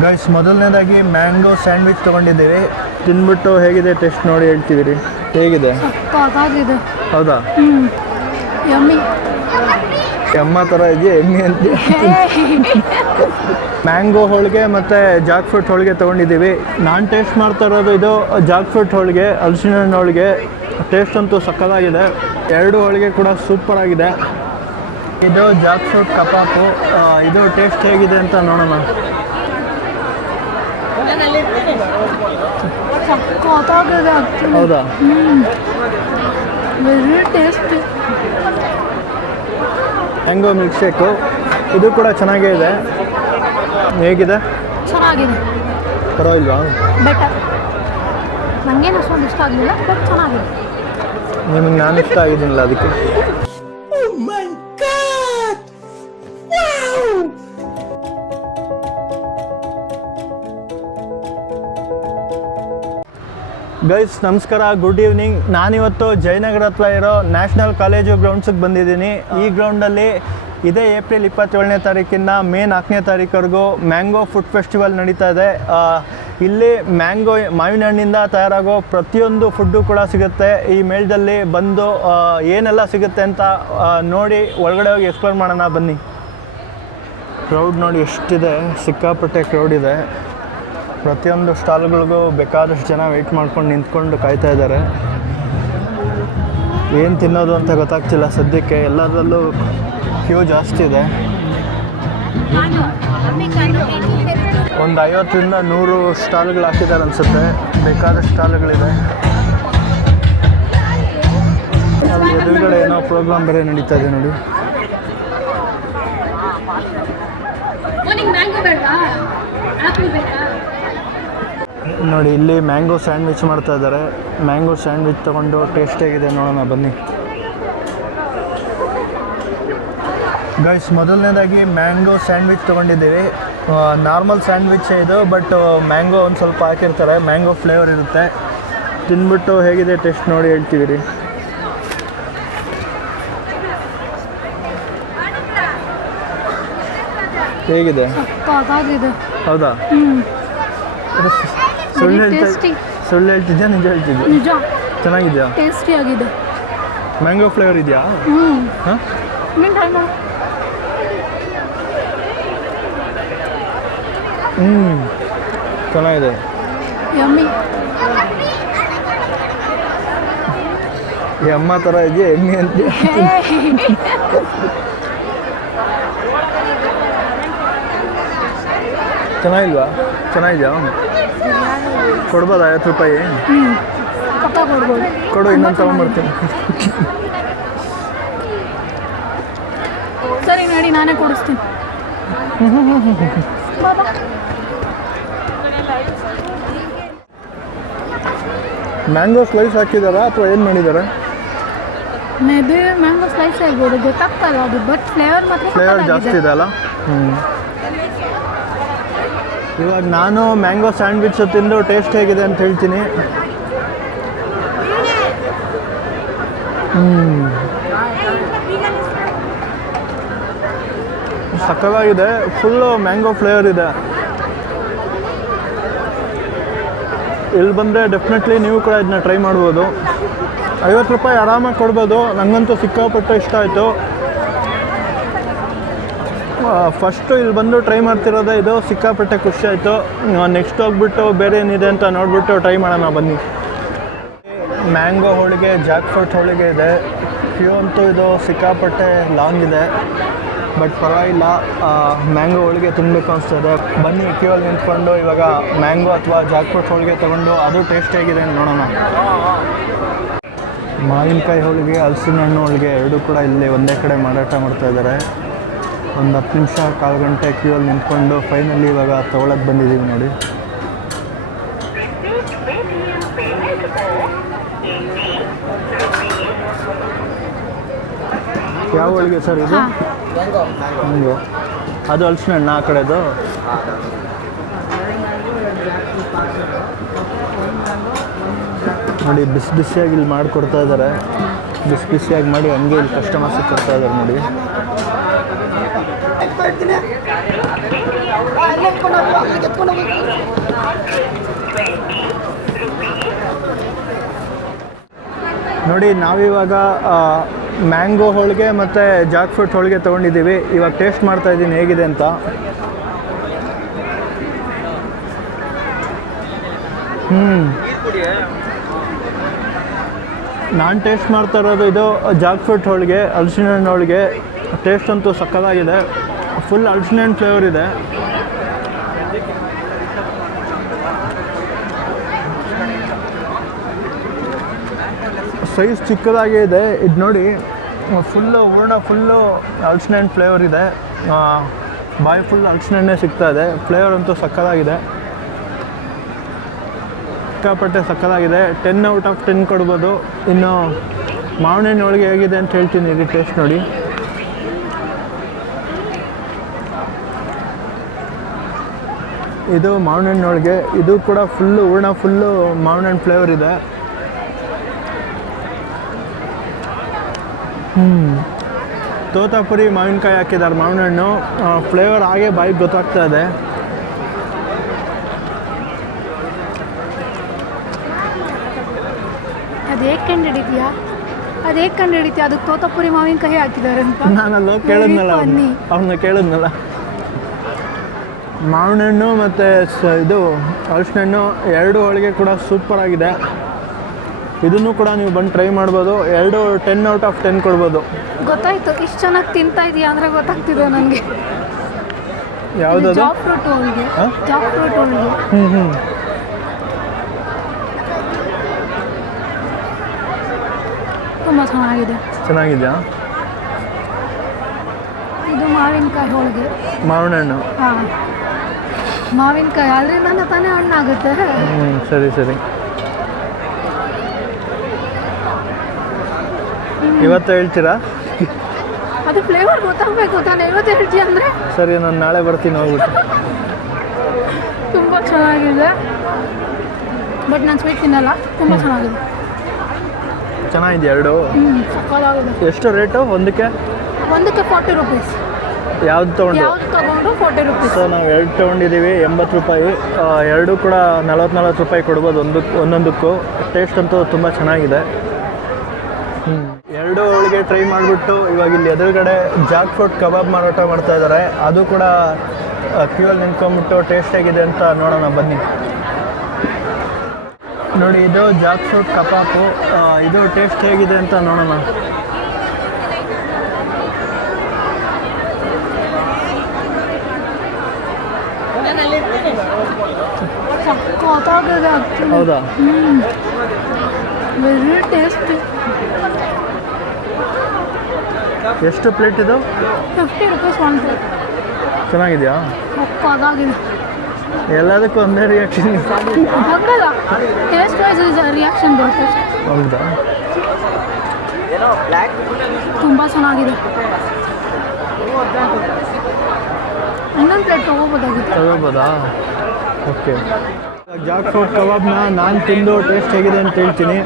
Guys, ಮೊದಲನೇದಾಗಿ mango sandwich ತೊಗೊಂಡಿದ್ದೀವಿ. ತಿಂದ್ಬಿಟ್ಟು ಹೇಗಿದೆ ಟೇಸ್ಟ್ ನೋಡಿ ಹೇಳ್ತೀವಿ ರೀ. ಹೇಗಿದೆ? ಹೌದಾ? ಎಮ್ಮ ಥರ ಇದೆಯಾ ಎಮ್ಮೆ ಅಂತ? ಮ್ಯಾಂಗೋ ಹೋಳಿಗೆ ಮತ್ತು ಜಾಕ್ ಫ್ರೂಟ್ ಹೋಳಿಗೆ ತೊಗೊಂಡಿದ್ದೀವಿ. ನಾನು ಟೇಸ್ಟ್ ಮಾಡ್ತಾ ಇರೋದು ಇದು ಜಾಕ್ ಫ್ರೂಟ್ ಹೋಳಿಗೆ, ಹಲಸಿನ ಹಣ್ಣು ಹೋಳಿಗೆ. ಟೇಸ್ಟ್ ಅಂತೂ ಸಕ್ಕತ್ತಾಗಿದೆ. ಎರಡು ಹೋಳಿಗೆ ಕೂಡ ಸೂಪರ್ ಆಗಿದೆ. ಇದು ಜಾಕ್ ಫ್ರೂಟ್ ಕಬಾಬು. ಇದು ಟೇಸ್ಟ್ ಹೇಗಿದೆ ಅಂತ ನೋಡೋಣ. ಹೌದಾ? Very tasty. Mango milk shake ಇದು ಕೂಡ ಚೆನ್ನಾಗೇ ಇದೆ. ಹೇಗಿದೆ? ಚೆನ್ನಾಗಿದೆ. ಪರವಾಗಿಲ್ವಾ? ಬೆಟರ್. ನನಗೇನು ಅಷ್ಟೊಂದು ಇಷ್ಟ ಆಗಲಿಲ್ಲ, ಬಟ್ ಚೆನ್ನಾಗಿದೆ. ನಿಮಗೆ ನಾನು ಇಷ್ಟ ಆಗಿದ್ದೀನಿಲ್ಲ ಅದಕ್ಕೆ. ಗೈಸ್ ನಮಸ್ಕಾರ, ಗುಡ್ ಈವ್ನಿಂಗ್. ನಾನಿವತ್ತು ಜಯನಗರ ಹತ್ರ ಇರೋ ನ್ಯಾಷನಲ್ ಕಾಲೇಜು ಗ್ರೌಂಡ್ಸಿಗೆ ಬಂದಿದ್ದೀನಿ. ಈ ಗ್ರೌಂಡಲ್ಲಿ ಇದೇ ಏಪ್ರಿಲ್ 27ನೇ ತಾರೀಕಿಂದ ಮೇ 4ನೇ ತಾರೀಕವರೆಗೂ ಮ್ಯಾಂಗೋ ಫುಡ್ ಫೆಸ್ಟಿವಲ್ ನಡೀತಾ ಇದೆ. ಇಲ್ಲಿ ಮ್ಯಾಂಗೋ ಮಾವಿನ ಹಣ್ಣಿಂದ ತಯಾರಾಗೋ ಪ್ರತಿಯೊಂದು ಫುಡ್ಡು ಕೂಡ ಸಿಗುತ್ತೆ. ಈ ಮೇಳದಲ್ಲಿ ಬಂದು ಏನೆಲ್ಲ ಸಿಗುತ್ತೆ ಅಂತ ನೋಡಿ ಒಳಗಡೆ ಹೋಗಿ ಎಕ್ಸ್ಪ್ಲೋರ್ ಮಾಡೋಣ ಬನ್ನಿ. ಕ್ರೌಡ್ ನೋಡಿ ಎಷ್ಟಿದೆ, ಸಿಕ್ಕಾಪಟ್ಟೆ ಕ್ರೌಡ್ ಇದೆ. ಪ್ರತಿಯೊಂದು ಸ್ಟಾಲ್ಗಳಿಗೂ ಬೇಕಾದಷ್ಟು ಜನ ವೆಯ್ಟ್ ಮಾಡ್ಕೊಂಡು ನಿಂತ್ಕೊಂಡು ಕಾಯ್ತಾ ಇದ್ದಾರೆ. ಏನು ತಿನ್ನೋದು ಅಂತ ಗೊತ್ತಾಗ್ತಿಲ್ಲ ಸದ್ಯಕ್ಕೆ. ಎಲ್ಲದರಲ್ಲೂ ಕ್ಯೂ ಜಾಸ್ತಿ ಇದೆ. ಒಂದು 50ರಿಂದ 100 ಸ್ಟಾಲ್ಗಳು ಹಾಕಿದ್ದಾರೆ ಅನಿಸುತ್ತೆ. ಬೇಕಾದಷ್ಟು ಸ್ಟಾಲ್ಗಳಿದೆ. ಅಲ್ಲಿ ಎದುರುಗಡೆ ಏನೋ ಪ್ರೋಗ್ರಾಮ್ ಬೇರೆ ನಡೀತಾ ಇದೆ ನೋಡಿ. ನೋಡಿ ಇಲ್ಲಿ ಮ್ಯಾಂಗೋ ಸ್ಯಾಂಡ್ವಿಚ್ ಮಾಡ್ತಾ ಇದ್ದಾರೆ. ಮ್ಯಾಂಗೋ ಸ್ಯಾಂಡ್ವಿಚ್ ತೊಗೊಂಡು ಟೇಸ್ಟ್ ಹೇಗಿದೆ ನೋಡೋಣ ಬನ್ನಿ. ಗೈಸ್, ಮೊದಲನೇದಾಗಿ ಮ್ಯಾಂಗೋ ಸ್ಯಾಂಡ್ವಿಚ್ ತೊಗೊಂಡಿದ್ದೀವಿ. ನಾರ್ಮಲ್ ಸ್ಯಾಂಡ್ವಿಚ್ ಇದು, ಬಟ್ ಮ್ಯಾಂಗೋ ಒಂದು ಸ್ವಲ್ಪ ಹಾಕಿರ್ತಾರೆ. ಮ್ಯಾಂಗೋ ಫ್ಲೇವರ್ ಇರುತ್ತೆ. ತಿಂದ್ಬಿಟ್ಟು ಹೇಗಿದೆ ಟೇಸ್ಟ್ ನೋಡಿ ಹೇಳ್ತೀವಿ ರೀ. ಹೇಗಿದೆ? ಹೌದಾ? ಸುಳ್ಳು ಹೇಳ್ತಿದ್ಯಾ ನಿಜ ಹೇಳ್ತಿದ್ಯಾ? ನಿಜ. ಚೆನ್ನಾಗಿದೆಯಾ? ಟೇಸ್ಟಿ ಆಗಿದೆ. ಮ್ಯಾಂಗೋ ಫ್ಲೇವರ್ ಇದೆಯಾ? ಹಾಂ, ಚೆನ್ನಾಗಿದೆ. ಯಮ್ಮಿ. ಈ ಅಮ್ಮ ಥರ ಇದೆಯಾ ಎಮ್ಮೆ ಅಂತ? ಚೆನ್ನಾಗಿಲ್ವಾ? ಚೆನ್ನಾಗಿದೆಯಾ? ಕೊಡ್ಬೋದಾ? 50 ರೂಪಾಯಿ ಕೊಡು, ಇನ್ನೊಂದು ತೊಗೊಂಡ್ಬರ್ತೀನಿ. ಸರಿ ನೋಡಿ, ನಾನೇ ಕೊಡಿಸ್ತೀನಿ. ಮ್ಯಾಂಗೋ ಸ್ಲೈಸ್ ಹಾಕಿದಾರಾ ಅಥವಾ ಏನು ಮಾಡಿದ್ದಾರೆ? ಮೇ ಬಿ ಮ್ಯಾಂಗೋ ಸ್ಲೈಸ್ ಆಗ್ಬೋದು, ಗೊತ್ತಾಗ್ತಾ ಇಲ್ಲ ಅದು. ಬಟ್ ಫ್ಲೇವರ್ ಮಾತ್ರ ಫ್ಲೇವರ್ ಜಾಸ್ತಿ ಇದೆ ಅಲ್ಲ? ಇವಾಗ ನಾನು ಮ್ಯಾಂಗೋ ಸ್ಯಾಂಡ್ವಿಚ್ ತಿಂದು ಟೇಸ್ಟ್ ಹೇಗಿದೆ ಅಂತ ಹೇಳ್ತೀನಿ. ಸಕ್ಕತ್ತಾಗಿದೆ. ಫುಲ್ಲು ಮ್ಯಾಂಗೋ ಫ್ಲೇವರ್ ಇದೆ. ಇಲ್ಲಿ ಬಂದರೆ ಡೆಫಿನೆಟ್ಲಿ ನೀವು ಕೂಡ ಇದನ್ನ ಟ್ರೈ ಮಾಡ್ಬೋದು. 50 ರೂಪಾಯಿ ಆರಾಮಾಗಿ ಕೊಡ್ಬೋದು. ನನಗಂತೂ ಸಿಕ್ಕಾಪಟ್ಟೆ ಇಷ್ಟ ಆಯಿತು. ಫಸ್ಟು ಇಲ್ಲಿ ಬಂದು ಟ್ರೈ ಮಾಡ್ತಿರೋದೇ ಇದು. ಸಿಕ್ಕಾಪಟ್ಟೆ ಖುಷಿ ಆಯಿತು. ನೆಕ್ಸ್ಟ್ ಹೋಗ್ಬಿಟ್ಟು ಬೇರೆ ಏನಿದೆ ಅಂತ ನೋಡಿಬಿಟ್ಟು ಟ್ರೈ ಮಾಡೋಣ ಬನ್ನಿ. ಮ್ಯಾಂಗೋ ಹೋಳಿಗೆ, ಜಾಕ್ ಫ್ರೂಟ್ ಹೋಳಿಗೆ ಇದೆ. ಕ್ಯೂ ಅಂತೂ ಇದು ಸಿಕ್ಕಾಪಟ್ಟೆ ಲಾಂಗ್ ಇದೆ, ಬಟ್ ಪರವಾಗಿಲ್ಲ. ಮ್ಯಾಂಗೋ ಹೋಳಿಗೆ ತಿನ್ನಬೇಕು ಅನಿಸ್ತದೆ. ಬನ್ನಿ, ಕ್ಯೂ ಅಲ್ಲಿ ನಿಂತ್ಕೊಂಡು ಇವಾಗ ಮ್ಯಾಂಗೋ ಅಥವಾ ಜಾಕ್ ಫ್ರೂಟ್ ಹೋಳಿಗೆ ತೊಗೊಂಡು ಅದು ಟೇಸ್ಟ್ ಹೇಗಿದೆ ನೋಡೋಣ. ಮಾವಿನಕಾಯಿ ಹೋಳಿಗೆ, ಹಲಸಿನ ಹಣ್ಣು ಹೋಳಿಗೆ ಎರಡೂ ಕೂಡ ಇಲ್ಲಿ ಒಂದೇ ಕಡೆ ಮಾರಾಟ ಮಾಡ್ತಾಯಿದ್ದಾರೆ. ಒಂದು 10 ನಿಮಿಷ 1/4 ಗಂಟೆ ಕ್ಯೂ ಅಲ್ಲಿ ನಿಂತ್ಕೊಂಡು ಫೈನಲಿ ಇವಾಗ ತೊಗೊಳಕ್ಕೆ ಬಂದಿದ್ದೀವಿ ನೋಡಿ. ಯಾವ ಹೋಳಿಗೆ ಸರ್ ಇದು? ಮ್ಯಾಂಗೋ. ಅದು ಹಲಸಿನ ಹಣ್ಣು ಆ ಕಡೆದು? ನೋಡಿ, ಬಿಸಿ ಬಿಸಿಯಾಗಿ ಇಲ್ಲಿ ಮಾಡಿಕೊಡ್ತಾ ಇದ್ದಾರೆ. ಬಿಸಿ ಬಿಸಿಯಾಗಿ ಮಾಡಿ ಹಂಗೆ ಇಲ್ಲಿ ಕಸ್ಟಮರ್ಸಿಗೆ ಕೊಡ್ತಾ ಇದ್ದಾರೆ ನೋಡಿ. ನೋಡಿ ನಾವಿವಾಗ ಮ್ಯಾಂಗೋ ಹೋಳಿಗೆ ಮತ್ತು ಜಾಕ್ ಫ್ರೂಟ್ ಹೋಳಿಗೆ ತೊಗೊಂಡಿದ್ದೀವಿ. ಇವಾಗ ಟೇಸ್ಟ್ ಮಾಡ್ತಾ ಇದ್ದೀನಿ ಹೇಗಿದೆ ಅಂತ. ನಾನು ಟೇಸ್ಟ್ ಮಾಡ್ತಾ ಇರೋದು ಇದು ಜಾಕ್ ಫ್ರೂಟ್ ಹೋಳಿಗೆ, ಹಲಸಿನ ಹಣ್ಣು ಹೋಳಿಗೆ. ಟೇಸ್ಟ್ ಅಂತೂ ಸಕ್ಕತ್ತಾಗಿದೆ. ಫುಲ್ ಹಲಸಿನ ಹಣ್ಣು ಫ್ಲೇವರ್ ಇದೆ. ಸೈಜ್ ಚಿಕ್ಕದಾಗೇ ಇದೆ. ಇದು ನೋಡಿ ಫುಲ್ಲು ಹೂರ್ಣ ಫುಲ್ಲು ಹಲಸಿನ ಹಣ್ಣು ಫ್ಲೇವರ್ ಇದೆ. ಬಾಯಿ ಫುಲ್ ಹಲಸಿನ ಹಣ್ಣೆ ಸಿಗ್ತಾ ಇದೆ. ಫ್ಲೇವರ್ ಅಂತೂ ಸಕ್ಕತ್ತಾಗಿದೆ, ಸಿಕ್ಕಾಪಟ್ಟೆ ಸಕ್ಕತ್ತಾಗಿದೆ. 10 ಔಟ್ ಆಫ್ 10 ಕೊಡ್ಬೋದು. ಇನ್ನು ಮಾವಿನ ಹಣ್ಣು ಹೋಳಿಗೆ ಹೇಗಿದೆ ಅಂತ ಹೇಳ್ತೀನಿ, ಇದು ಟೇಸ್ಟ್ ನೋಡಿ. ಇದು ಮಾವಿನ ಹಣ್ಣು ಹೋಳಿಗೆ. ಇದು ಕೂಡ ಫುಲ್ಲು ಹೂರ್ಣ ಫುಲ್ಲು ಮಾವಿನ ಹಣ್ಣು ಫ್ಲೇವರ್ ಇದೆ. ತೋತಾಪುರಿ ಮಾವಿನಕಾಯಿ ಹಾಕಿದ್ದಾರೆ. ಮಾವಿನ ಹಣ್ಣು ಫ್ಲೇವರ್ ಹಾಗೆ ಬಾಯಿಗೆ ಗೊತ್ತಾಗ್ತಾ ಇದೆ. ಅದು ಹೇಗೆ ಕಂಡುಹಿಡಿತೀಯಾ? ಅದಕ್ಕೆ ತೋತಾಪುರಿ ಮಾವಿನಕಾಯಿ ಹಾಕಿದ್ದಾರೆ ಅಂತ ನಾನಲ್ಲ ಕೇಳಿದ್ನಲ್ಲ, ಅವನ್ನ ಕೇಳಿದ್ನಲ್ಲ. ಮಾವಿನ ಹಣ್ಣು ಮತ್ತು ಇದು ಹಲಸಿನ ಹಣ್ಣು ಎರಡು ಹೋಳಿಗೆ ಕೂಡ ಸೂಪರಾಗಿದೆ. ಇದನ್ನು ಕೂಡ ನೀವು ಬಂದು ಟ್ರೈ ಮಾಡ್ಬೋದು. 10 ಔಟ್ ಆಫ್ 10 ಕೊಡ್ಬೋದು. ಗೊತ್ತಾಯ್ತು, ಇಷ್ಟು ಚೆನ್ನಾಗಿ ತಿಂತಾ ಇದೆಯಾ ಅಂದರೆ ಗೊತ್ತಾಗ್ತಿದೆ ನನಗೆ. ಯಾವುದದು? ಜಾಕ್ ಫ್ರೂಟ್ ಹೋಳಿಗೆ. ತುಂಬ ಚೆನ್ನಾಗಿದೆಯಾ? ಇದು ಮಾವಿನಕಾಯಿ ಹೋಳಿಗೆ. ಮಾವಿನ ಹಣ್ಣು. ಹಾಂ, ಮಾವಿನಕಾಯಿ ಅದರಿಂದ ತಾನೇ ಹಣ್ಣಾಗುತ್ತೆ. ಸರಿ. ಇವತ್ತು ಹೇಳ್ತೀರಾ? ಅದು ಫ್ಲೇವರ್ ಗೊತ್ತಾಗಬೇಕು ತಾನೇ. ಇವತ್ತು ಹೇಳ್ತೀಯ ಅಂದರೆ ಸರಿ, ನಾನು ನಾಳೆ ಬರ್ತೀನಿ ಹೋಗ್ಬಿಟ್ಟು. ತುಂಬ ಚೆನ್ನಾಗಿದೆ, ಬಟ್ ನಾನು ಸ್ವೀಟ್ ತಿನ್ನಲ್ಲ. ತುಂಬ ಚೆನ್ನಾಗಿದೆ. ಚೆನ್ನಾಗಿದೆ ಎರಡು. ಸಕ್ಕತ್ತಾಗಿದೆ. ಎಷ್ಟು ರೇಟು ಒಂದಕ್ಕೆ? 40 ರೂಪೀಸ್. ಯಾವ್ದು ತೊಗೊಂಡು? 40 ರೂಪೀಸ್. ಸೊ ನಾವು ಎರಡು ತೊಗೊಂಡಿದ್ದೀವಿ, 80 ರೂಪಾಯಿ. ಎರಡೂ ಕೂಡ 40 ರೂಪಾಯಿ ಕೊಡ್ಬೋದು ಒಂದೊಂದಕ್ಕೂ. ಟೇಸ್ಟ್ ಅಂತೂ ತುಂಬ ಚೆನ್ನಾಗಿದೆ. ಎರಡು ಹೋಳಿಗೆ ಟ್ರೈ ಮಾಡಿಬಿಟ್ಟು ಇವಾಗ ಇಲ್ಲಿ ಎದುರುಗಡೆ ಜಾಕ್ ಫ್ರೂಟ್ ಕಬಾಬ್ ಮಾರಾಟ ಮಾಡ್ತಾ ಇದ್ದಾರೆ. ಅದು ಕೂಡ ಕ್ಯೂವಲ್ಲಿ ನಿಂತ್ಕೊಂಡ್ಬಿಟ್ಟು ಟೇಸ್ಟ್ ಹೇಗಿದೆ ಅಂತ ನೋಡೋಣ ಬನ್ನಿ. ನೋಡಿ, ಇದು ಜಾಕ್ ಫ್ರೂಟ್ ಕಬಾಬು. ಇದು ಟೇಸ್ಟ್ ಹೇಗಿದೆ ಅಂತ ನೋಡೋಣ. ಹೌದಾ? Very tasty. ಎಷ್ಟು ಪ್ಲೇಟ್ ಇದು? 50 ರೂಪೀಸ್ ಒಂದು ಪ್ಲೇಟ್. ಚೆನ್ನಾಗಿದೆಯಾ? ಸಕ್ಕತ್ತಾಗಿದೆ. ಎಲ್ಲದಕ್ಕೂ ಒಂದೇ ರಿಯಾಕ್ಷನ್ ಹಾಗಲ್ಲ, ಟೇಸ್ಟ್ ವೈಸ್ ರಿಯಾಕ್ಷನ್ ಬರುತ್ತೆ. ಹೌದಾ? ತುಂಬ ಚೆನ್ನಾಗಿದೆ. ಇನ್ನೊಂದು ಪ್ಲೇಟ್ ತಗೋಬೋದಾ? ಓಕೆ. ಜಾಕ್ ಫ್ರೂಟ್ ಕಬಾಬ್ನ ನಾನು ತಿಂದು ಟೇಸ್ಟ್ ಹೇಗಿದೆ ಅಂತ ಹೇಳ್ತೀನಿ.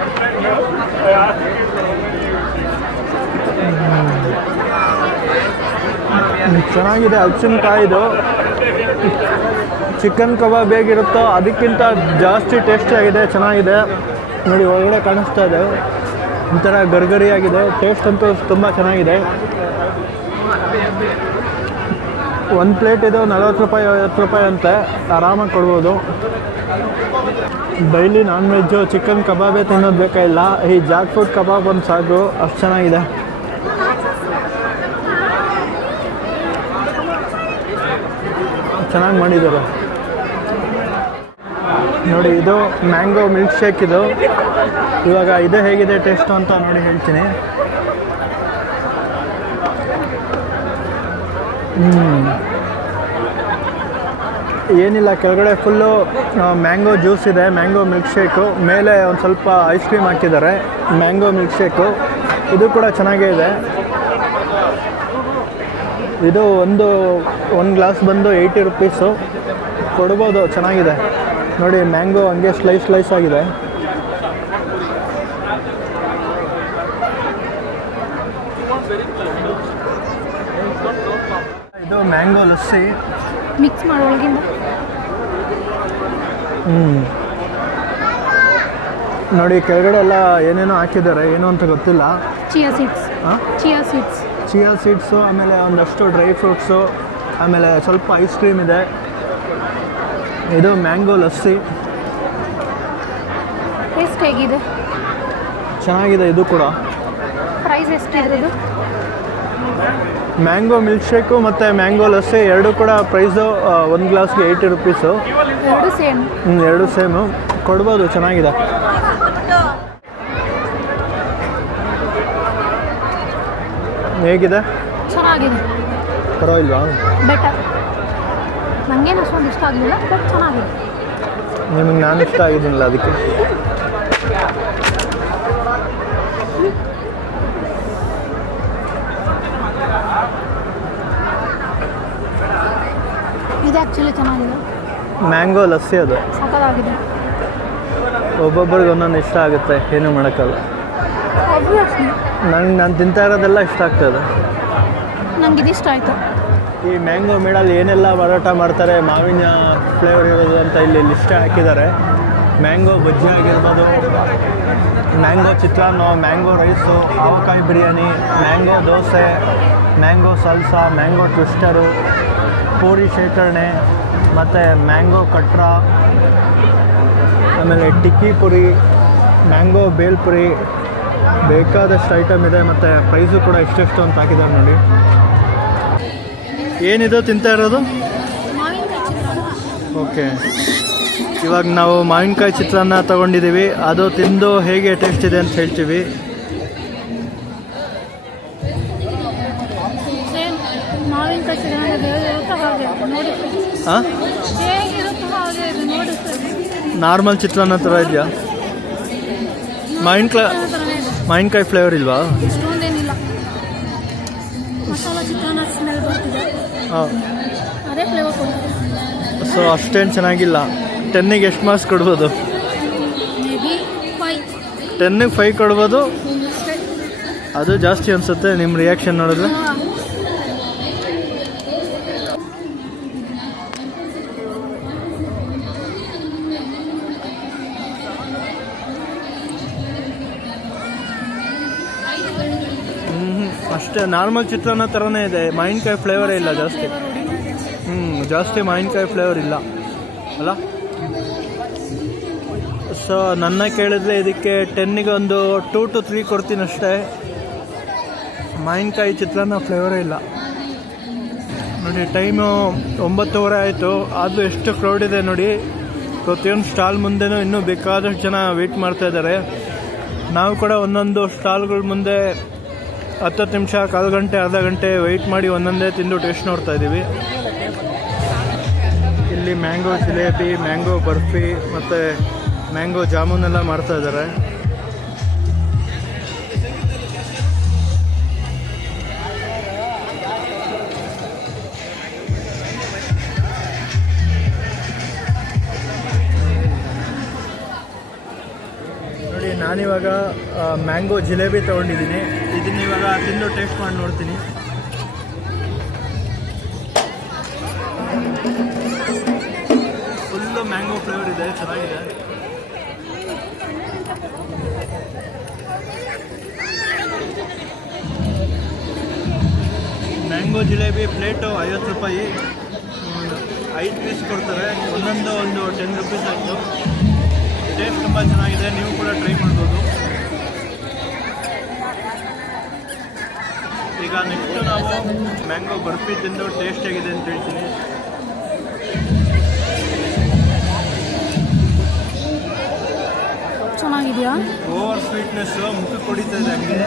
ಚೆನ್ನಾಗಿದೆ. ಹಲಸಿನಕಾಯಿದು ಚಿಕನ್ ಕಬಾಬ್ ಹೇಗಿರುತ್ತೋ ಅದಕ್ಕಿಂತ ಜಾಸ್ತಿ ಟೇಸ್ಟಿಯಾಗಿದೆ, ಚೆನ್ನಾಗಿದೆ. ನೋಡಿ, ಒಳಗಡೆ ಕಾಣಿಸ್ತಾ ಇದೆ, ಒಂಥರ ಗರ್ಗರಿಯಾಗಿದೆ. ಟೇಸ್ಟ್ ಅಂತೂ ತುಂಬ ಚೆನ್ನಾಗಿದೆ. ಒಂದು ಪ್ಲೇಟ್ ಇದು 40 ರೂಪಾಯಿ 50 ರೂಪಾಯಿ ಅಂತೆ. ಆರಾಮಾಗಿ ಕೊಡ್ಬೋದು. ಡೈಲಿ ನಾನ್ ವೆಜ್ಜು ಚಿಕನ್ ಕಬಾಬೇ ತಿನ್ನೋದು ಬೇಕಾಗಿಲ್ಲ. ಈ ಜಾಕ್ ಫ್ರೂಟ್ ಕಬಾಬ್ ಒಂದು ಸಾಕು, ಅಷ್ಟು ಚೆನ್ನಾಗಿದೆ. ಚೆನ್ನಾಗಿ ಮಾಡಿದ್ದಾರೆ. ನೋಡಿ, ಇದು ಮ್ಯಾಂಗೋ ಮಿಲ್ಕ್ ಶೇಕ್. ಇದು ಇವಾಗ ಇದು ಹೇಗಿದೆ ಟೇಸ್ಟು ಅಂತ ನೋಡಿ ಹೇಳ್ತೀನಿ. ಏನಿಲ್ಲ, ಕೆಳಗಡೆ ಫುಲ್ಲು ಮ್ಯಾಂಗೋ ಜ್ಯೂಸ್ ಇದೆ, ಮ್ಯಾಂಗೋ ಮಿಲ್ಕ್ ಶೇಕು. ಮೇಲೆ ಒಂದು ಸ್ವಲ್ಪ ಐಸ್ ಕ್ರೀಮ್ ಹಾಕಿದ್ದಾರೆ. ಮ್ಯಾಂಗೋ ಮಿಲ್ಕ್ ಶೇಕು ಇದು ಕೂಡ ಚೆನ್ನಾಗೇ ಇದೆ. ಇದು ಒಂದು ಗ್ಲಾಸ್ ಬಂದು 80 ರೂಪೀಸು ಕೊಡ್ಬೋದು. ಚೆನ್ನಾಗಿದೆ. ನೋಡಿ, ಮ್ಯಾಂಗೋ ಹಂಗೆ ಸ್ಲೈಸ್ ಆಗಿದೆ. ಇದು ಮ್ಯಾಂಗೋ ಲಸ್ಸಿ. ಮಿಕ್ಸ್ ಮಾಡೋಳಗಿಂದ ನೋಡಿ ಕೆಳಗಡೆ ಎಲ್ಲ ಏನೇನೋ ಹಾಕಿದ್ದಾರೆ, ಏನು ಅಂತ ಗೊತ್ತಿಲ್ಲ. Chia seeds. ಹಾಂ, ಚಿಯಾ ಸೀಡ್ಸು, ಆಮೇಲೆ ಒಂದಷ್ಟು ಡ್ರೈ ಫ್ರೂಟ್ಸು, ಆಮೇಲೆ ಸ್ವಲ್ಪ ಐಸ್ ಕ್ರೀಮ್ ಇದೆ. ಇದು ಮ್ಯಾಂಗೋ ಲಸ್ಸಿ. ಟೇಸ್ಟ್ ಹೇಗಿದೆ? ಚೆನ್ನಾಗಿದೆ ಇದು ಕೂಡ. ಪ್ರೈಸ್ ಎಷ್ಟು ಇದ್ರದ್ದು? ಮ್ಯಾಂಗೋ ಮಿಲ್ಕ್ ಶೇಕು ಮತ್ತು ಮ್ಯಾಂಗೋ ಲಸ್ಸಿ ಎರಡು ಕೂಡ ಪ್ರೈಸು ಒಂದು ಗ್ಲಾಸ್ಗೆ 80 ರುಪೀಸು. ಎರಡು ಸೇಮ್. ಎರಡು ಸೇಮು ಕೊಡ್ಬೋದು, ಚೆನ್ನಾಗಿದೆ. ಹೇಗಿದೆ? ಚೆನ್ನಾಗಿದೆ. ಪರವಾಗಿಲ್ವಾ? ಬೆಟರ್. ನನಗೇನು ಅಷ್ಟೊಂದು ಇಷ್ಟ ಆಗಲಿಲ್ಲ, ಬಟ್ ಚೆನ್ನಾಗಿದೆ. ನಿಮಗೆ ನಾನು ಇಷ್ಟ ಆಗಿದ್ದೀನಿಲ್ಲ ಅದಕ್ಕೆ. ಇದು ಆ್ಯಕ್ಚುಲಿ ಚೆನ್ನಾಗಿದೆ. ಮ್ಯಾಂಗೋ ಲಸ್ಸಿ ಅದು ಸಖತ್ತಾಗಿದೆ. ಒಬ್ಬೊಬ್ಬರಿಗೆ ಒಂದೊಂದು ಇಷ್ಟ ಆಗುತ್ತೆ, ಏನೂ ಮಾಡೋಕ್ಕಲ್ಲ. ಆಬ್ವಿಯಸ್ಲಿ ನಾನು ತಿಂತಾ ಇರೋದೆಲ್ಲ ಇಷ್ಟ ಆಗ್ತದೆ. ನನಗೆ ಇದು ಇಷ್ಟ ಆಯಿತು. ಈ ಮ್ಯಾಂಗೋ ಮೇಡಲ್ಲಿ ಏನೆಲ್ಲ ಮಾರಾಟ ಮಾಡ್ತಾರೆ, ಮಾವಿನ ಫ್ಲೇವರ್ ಇರೋದು ಅಂತ ಇಲ್ಲಿ ಲಿಸ್ಟ್ ಹಾಕಿದ್ದಾರೆ. ಮ್ಯಾಂಗೋ ಬಜ್ಜಿ ಆಗಿರ್ಬೋದು, mango chitranna, mango rice, avakaya biryani, mango dosa, mango salsa, mango twister, puri ಶೇಖರಣೆ, ಮತ್ತು ಮ್ಯಾಂಗೋ ಕಟ್ರ, ಆಮೇಲೆ ಟಿಕ್ಕಿ ಪುರಿ, ಮ್ಯಾಂಗೋ ಬೇಲ್ಪುರಿ, ಬೇಕಾದಷ್ಟು ಐಟಮ್ ಇದೆ. ಮತ್ತು ಪ್ರೈಸು ಕೂಡ ಇಷ್ಟೆಷ್ಟು ಅಂತ ಹಾಕಿದ್ದಾರೆ ನೋಡಿ. ಏನಿದು ತಿಂತಾ ಇರೋದು? ಓಕೆ, ಇವಾಗ ನಾವು ಮಾವಿನಕಾಯಿ ಚಿತ್ರಾನ್ನ ತೊಗೊಂಡಿದ್ದೀವಿ. ಅದು ತಿಂದು ಹೇಗೆ ಟೇಸ್ಟ್ ಇದೆ ಅಂತ ಹೇಳ್ತೀವಿ. ಮಾವಿನಕಾಯಿ ಚಿತ್ರಾನ್ನ ನೋಡಿ. ಹಾಂ, ನಾರ್ಮಲ್ ಚಿತ್ರಾನ್ನ ಥರ ಇದೆಯಾ? ಮಾವಿನಕಾಯಿ ಫ್ಲೇವರ್ ಇಲ್ವಾ? ಇಷ್ಟೊಂದೇನಿಲ್ಲ. ಮಸಾಲ ಚಿತ್ರಾನ್ನ ಸ್ಮೆಲ್ ಬರ್ತಿದೆ. ಹಾಂ, ಅದೇ ಫ್ಲೇವರ್ ಕೊಡ್ತದೆ. ಸೊ ಅಷ್ಟೇನು ಚೆನ್ನಾಗಿಲ್ಲ. 10ಗೆ ಎಷ್ಟು ಮಾರ್ಕ್ಸ್ ಕೊಡ್ಬೋದು? May be 5. 10ಗೆ 5 ಕೊಡ್ಬೋದು. ಅದು ಜಾಸ್ತಿ ಅನಿಸುತ್ತೆ ನಿಮ್ಮ ರಿಯಾಕ್ಷನ್ ನೋಡಿದ್ರೆ. ಅಷ್ಟೇ, ನಾರ್ಮಲ್ ಚಿತ್ರಾನ್ನ ಥರನೇ ಇದೆ. ಮಾವಿನಕಾಯಿ ಫ್ಲೇವರೇ ಇಲ್ಲ ಜಾಸ್ತಿ. ಜಾಸ್ತಿ ಮಾವಿನಕಾಯಿ ಫ್ಲೇವರ್ ಇಲ್ಲ ಅಲ್ಲ. ಸೊ ನನ್ನ ಕೇಳಿದ್ರೆ ಇದಕ್ಕೆ 10ಗೆ ಒಂದು 2 to 3 ಕೊಡ್ತೀನಿ ಅಷ್ಟೇ. ಮಾವಿನಕಾಯಿ ಚಿತ್ರಾನ್ನ ಫ್ಲೇವರೇ ಇಲ್ಲ ನೋಡಿ. ಟೈಮು 9:15 ಆಯಿತು, ಆದರೂ ಎಷ್ಟು ಕ್ರೌಡ್ ಇದೆ ನೋಡಿ. ಪ್ರತಿಯೊಂದು ಸ್ಟಾಲ್ ಮುಂದೆನೂ ಇನ್ನೂ ಬೇಕಾದಷ್ಟು ಜನ ವೆಯ್ಟ್ ಮಾಡ್ತಾ ಇದ್ದಾರೆ. ನಾವು ಕೂಡ ಒಂದೊಂದು ಸ್ಟಾಲ್ಗಳ ಮುಂದೆ 10 ನಿಮಿಷ, ಕಾಲು ಗಂಟೆ, ಅರ್ಧ ಗಂಟೆ ವೆಯ್ಟ್ ಮಾಡಿ ಒಂದೊಂದೇ ತಿಂದು ಟೇಸ್ಟ್ ನೋಡ್ತಾ ಇದ್ದೀವಿ. ಇಲ್ಲಿ ಮ್ಯಾಂಗೋ ಜಿಲೇಬಿ, ಮ್ಯಾಂಗೋ ಬರ್ಫಿ ಮತ್ತು ಮ್ಯಾಂಗೋ ಜಾಮೂನೆಲ್ಲ ಮಾಡ್ತಾ ಇದ್ದಾರೆ. ನೋಡಿ, ನಾನಿವಾಗ ಮ್ಯಾಂಗೋ ಜಿಲೇಬಿ ತೊಗೊಂಡಿದ್ದೀನಿ. ಇದನ್ನ ಇವಾಗ ತಿಂದು ಟೇಸ್ಟ್ ಮಾಡಿ ನೋಡ್ತೀನಿ. ಫುಲ್ಲು ಮ್ಯಾಂಗೋ ಫ್ಲೇವರ್ ಇದೆ, ಚೆನ್ನಾಗಿದೆ. ಮ್ಯಾಂಗೋ ಜಿಲೇಬಿ ಪ್ಲೇಟು 50 ರೂಪಾಯಿ. 5 ಪೀಸ್ ಕೊಡ್ತಾರೆ, ಒಂದೊಂದು 10 ರುಪೀಸ್ ಆಯಿತು. ಟೇಸ್ಟ್ ತುಂಬ ಚೆನ್ನಾಗಿದೆ, ನೀವು ಕೂಡ ಟ್ರೈ ಮಾಡ್ಬೋದು. ಈಗ ನೆಕ್ಸ್ಟು ನಾವು ಮ್ಯಾಂಗೋ ಬರ್ಫಿ ತಿಂದು ಟೇಸ್ಟ್ ಹೇಗಿದೆ ಅಂತ ಹೇಳ್ತೀನಿ. ಚೆನ್ನಾಗಿದೆಯಾ? ಓವರ್ ಸ್ವೀಟ್ನೆಸ್ಸು ಮುಖಕ್ಕೆ ಹೊಡಿತಾ ಇದೆ. ಹಂಗೆ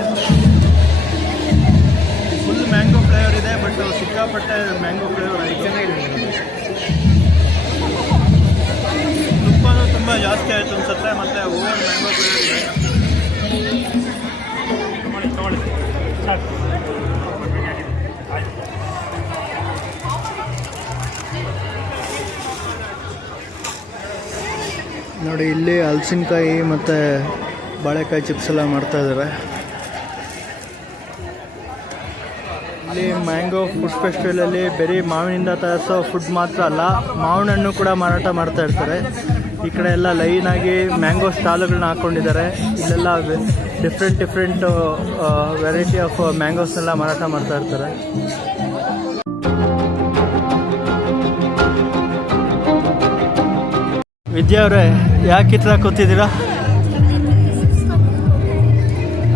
ಫುಲ್ ಮ್ಯಾಂಗೋ ಫ್ಲೇವರ್ ಇದೆ, ಬಟ್ ಸಿಕ್ಕಾಪಟ್ಟೆ ಮ್ಯಾಂಗೋ ಫ್ಲೇವರ್ ಐತೆ. ತುಪ್ಪನೂ ತುಂಬ ಜಾಸ್ತಿ ಆಯಿತು ಅನ್ಸುತ್ತೆ, ಮತ್ತು ಓವರ್ ಮ್ಯಾಂಗೋ ಫ್ಲೇವರ್ ಇದೆ. ನೋಡಿ, ಇಲ್ಲಿ ಹಲಸಿನಕಾಯಿ ಮತ್ತು ಬಾಳೆಕಾಯಿ ಚಿಪ್ಸ್ ಎಲ್ಲ ಮಾಡ್ತಾ ಇದ್ದಾರೆ. ಇಲ್ಲಿ ಮ್ಯಾಂಗೋ ಫುಡ್ ಫೆಸ್ಟಿವಲಲ್ಲಿ ಬರೀ ಮಾವಿನಿಂದ ತಯಾರಿಸೋ ಫುಡ್ ಮಾತ್ರ ಅಲ್ಲ, ಮಾವಿನ ಹಣ್ಣು ಕೂಡ ಮಾರಾಟ ಮಾಡ್ತಾ ಇರ್ತಾರೆ. ಈ ಕಡೆ ಎಲ್ಲ ಲೈನಾಗಿ ಮ್ಯಾಂಗೋ ಸ್ಟಾಲ್ಗಳನ್ನ ಹಾಕ್ಕೊಂಡಿದ್ದಾರೆ. ಇಲ್ಲೆಲ್ಲ ಡಿಫ್ರೆಂಟ್ ವೆರೈಟಿ ಆಫ್ ಮ್ಯಾಂಗೋಸ್ನೆಲ್ಲ ಮಾರಾಟ ಮಾಡ್ತಾ ಇರ್ತಾರೆ. ವಿದ್ಯಾ ಅವರೇ, ಯಾಕೆ ಈ ಥರ ಕೂತಿದ್ದೀರಾ?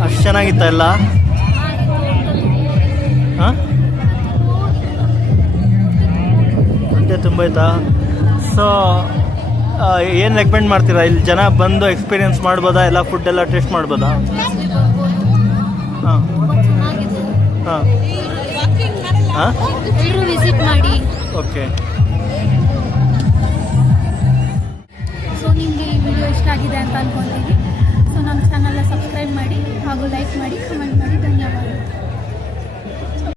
ಅಷ್ಟು ಚೆನ್ನಾಗಿತ್ತ ಎಲ್ಲ? ಹಾಂ, ಹೊಟ್ಟೆ ತುಂಬಾಯ್ತಾ? ಸೊ ಏನು ರೆಕಮೆಂಡ್ ಮಾಡ್ತೀರಾ? ಇಲ್ಲಿ ಜನ ಬಂದು ಎಕ್ಸ್ಪೀರಿಯನ್ಸ್ ಮಾಡ್ಬೋದಾ? ಎಲ್ಲ ಫುಡ್ ಎಲ್ಲ ಟೇಸ್ಟ್ ಮಾಡ್ಬೋದಾ? ಹಾಂ ಹಾಂ ಹಾಂ, ಎಲ್ಲರೂ ವಿಸಿಟ್ ಮಾಡಿ. ಓಕೆ. ಸೊ ನಿಮಗೆ ಈ ವಿಡಿಯೋ ಇಷ್ಟ ಆಗಿದೆ ಅಂತ ಅಂದ್ಕೊಳ್ತೀವಿ. ಸೊ ನಮ್ಮ ಚಾನಲ್ನ ಸಬ್ಸ್ಕ್ರೈಬ್ ಮಾಡಿ ಹಾಗೂ ಲೈಕ್ ಮಾಡಿ, ಕಮೆಂಟ್ ಮಾಡಿ. ಧನ್ಯವಾದ.